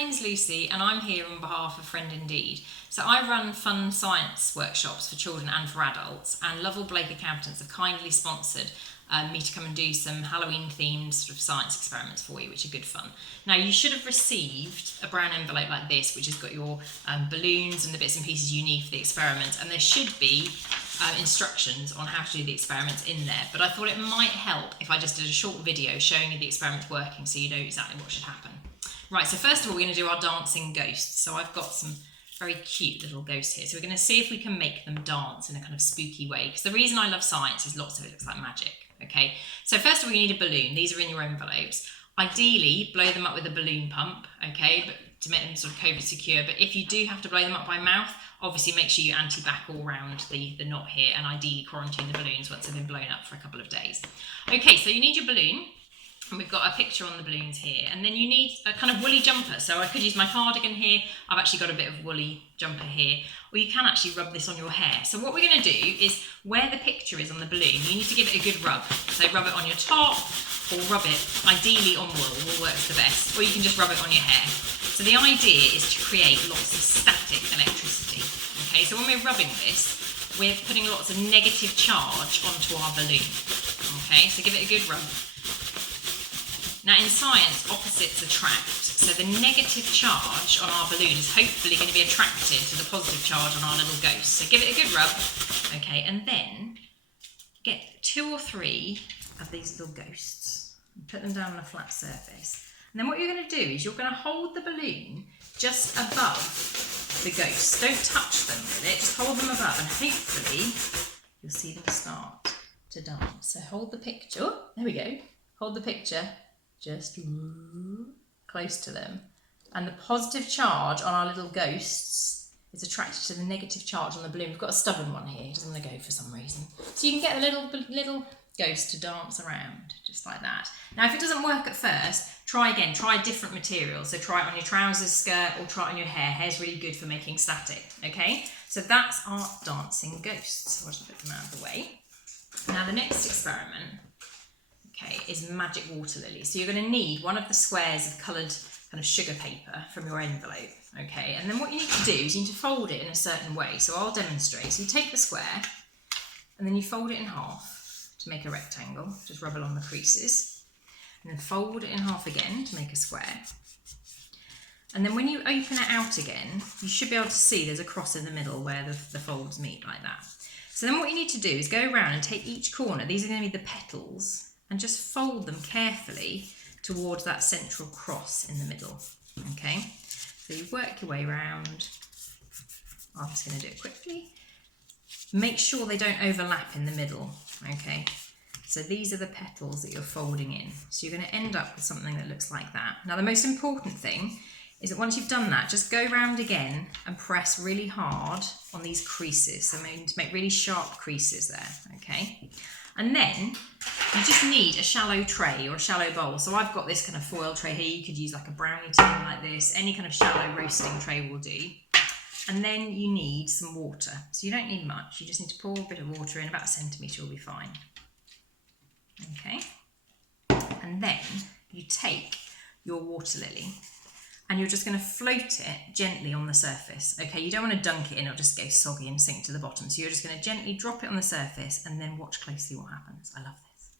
name's Lucy and I'm here on behalf of Friend Indeed. So I run fun science workshops for children and for adults, and Lovell Blake Accountants have kindly sponsored me to come and do some Halloween themed sort of science experiments for you, which are good fun. Now you should have received a brown envelope like this, which has got your balloons and the bits and pieces you need for the experiment, and there should be instructions on how to do the experiments in there, but I thought it might help if I just did a short video showing you the experiment working so you know exactly what should happen. Right, so first of all we're going to do our dancing ghosts. So I've got some very cute little ghosts here, so we're going to see if we can make them dance in a kind of spooky way, because the reason I love science is lots of it looks like magic. Okay, so first of all you need a balloon. These are in your envelopes. Ideally blow them up with a balloon pump, okay, but to make them sort of COVID secure, but if you do have to blow them up by mouth, obviously make sure you anti-back all around the knot here, and ideally quarantine the balloons once they've been blown up for a couple of days. Okay, so you need your balloon, and we've got a picture on the balloons here, and then you need a kind of woolly jumper. So I could use my cardigan here. I've actually got a bit of woolly jumper here, or you can actually rub this on your hair. So what we're going to do is where the picture is on the balloon, you need to give it a good rub. So rub it on your top, or rub it ideally on wool works the best, or you can just rub it on your hair. So the idea is to create lots of static electricity. Okay, so when we're rubbing this, we're putting lots of negative charge onto our balloon. Okay, so give it a good rub. Now in science, opposites attract, so the negative charge on our balloon is hopefully going to be attracted to the positive charge on our little ghost. So give it a good rub, okay, and then get 2 or 3 of these little ghosts and put them down on a flat surface. And then what you're going to do is you're going to hold the balloon just above the ghosts. Don't touch them with it, just hold them above, and hopefully you'll see them start to dance. So hold the picture, oh, there we go, hold the picture just close to them, and the positive charge on our little ghosts is attracted to the negative charge on the balloon. We've got a stubborn one here, he doesn't want to go for some reason. So you can get a little ghost to dance around, just like that. Now if it doesn't work at first, try again, try different materials. So try it on your trousers, skirt, or try it on your hair. Hair's really good for making static, okay? So that's our dancing ghosts. I'll just put them out of the way. Now the next experiment, okay, is magic water lilies. So you're going to need one of the squares of coloured kind of sugar paper from your envelope, okay? And then what you need to do is you need to fold it in a certain way. So I'll demonstrate. So you take the square and then you fold it in half to make a rectangle. Just rub along the creases. And then fold it in half again to make a square. And then when you open it out again, you should be able to see there's a cross in the middle where the folds meet like that. So then what you need to do is go around and take each corner. These are going to be the petals, and just fold them carefully towards that central cross in the middle, okay? So you work your way around. I'm just going to do it quickly. Make sure they don't overlap in the middle, okay? So these are the petals that you're folding in. So you're going to end up with something that looks like that. Now the most important thing is that once you've done that, just go round again and press really hard on these creases. So make really sharp creases there, okay? And then you just need a shallow tray or a shallow bowl. So I've got this kind of foil tray here. You could use like a brownie tin like this. Any kind of shallow roasting tray will do. And then you need some water. So you don't need much. You just need to pour a bit of water in, about 1 centimetre will be fine. Okay. And then you take your water lily and you're just going to float it gently on the surface. Okay, you don't want to dunk it in, it'll just go soggy and sink to the bottom. So you're just going to gently drop it on the surface and then watch closely what happens. I love this.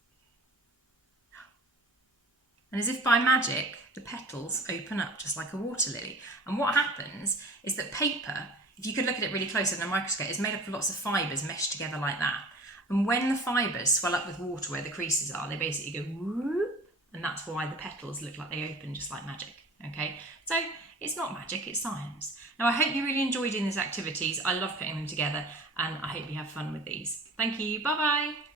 And as if by magic, the petals open up just like a water lily. And what happens is that paper, if you could look at it really close under a microscope, is made up of lots of fibres meshed together like that. And when the fibres swell up with water where the creases are, they basically go whoop, and that's why the petals look like they open just like magic. Okay, so it's not magic, it's science. Now I hope you really enjoyed doing these activities. I love putting them together and I hope you have fun with these. Thank you, bye bye.